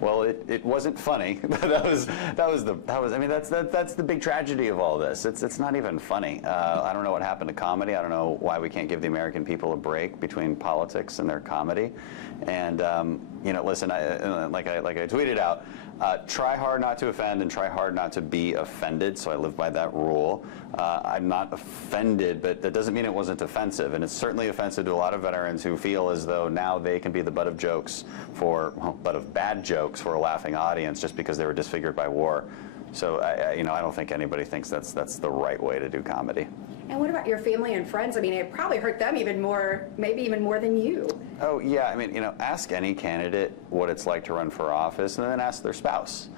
Well, it wasn't funny. I mean, that's the big tragedy of all this. It's not even funny. I don't know what happened to comedy. I don't know why we can't give the American people a break between politics and their comedy. And you know, listen, like I tweeted out, try hard not to offend and try hard not to be offended. So I live by that rule. I'm not offended, but that doesn't mean it wasn't offensive. And it's certainly offensive to a lot of veterans who feel as though now they can be the butt of jokes butt of bad jokes for a laughing audience just because they were disfigured by war. So you know, I don't think anybody thinks that's the right way to do comedy. And what about your family and friends? I mean, it probably hurt them even more, maybe even more than you. Oh yeah, I mean, you know, ask any candidate what it's like to run for office, and then ask their spouse.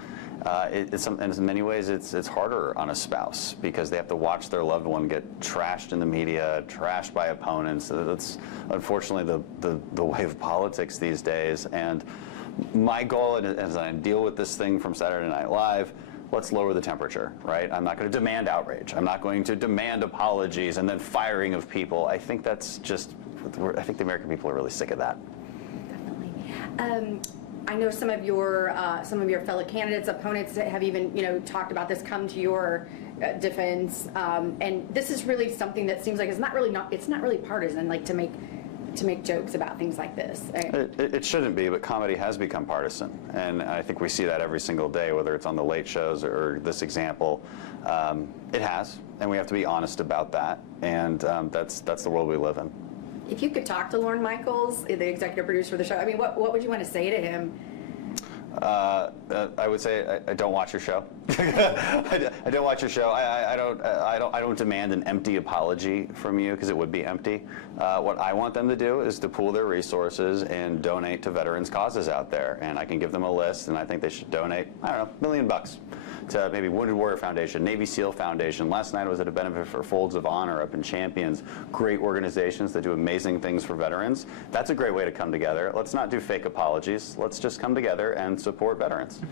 In many ways, it's harder on a spouse because they have to watch their loved one get trashed in the media, trashed by opponents. That's unfortunately the way of politics these days. And my goal, as I deal with this thing from Saturday Night Live, let's lower the temperature, right? I'm not going to demand outrage. I'm not going to demand apologies and then firing of people. I think that's just, I think the American people are really sick of that. Definitely. I know some of your fellow candidates, opponents have even, you know, talked about this, come to your defense, and this is really something that seems like it's not really partisan, like to make jokes about things like this. It shouldn't be, but comedy has become partisan, and I think we see that every single day, whether it's on the late shows or this example. It has, and we have to be honest about that, and that's the world we live in. If you could talk to Lorne Michaels, the executive producer of the show, I mean, what would you want to say to him? I would say I don't watch your show. I don't watch your show. I don't demand an empty apology from you because it would be empty. What I want them to do is to pool their resources and donate to veterans' causes out there. And I can give them a list, and I think they should donate, I don't know, $1 million to maybe Wounded Warrior Foundation, Navy SEAL Foundation. Last night I was at a benefit for Folds of Honor up in Champions. Great organizations that do amazing things for veterans. That's a great way to come together. Let's not do fake apologies. Let's just come together and support veterans.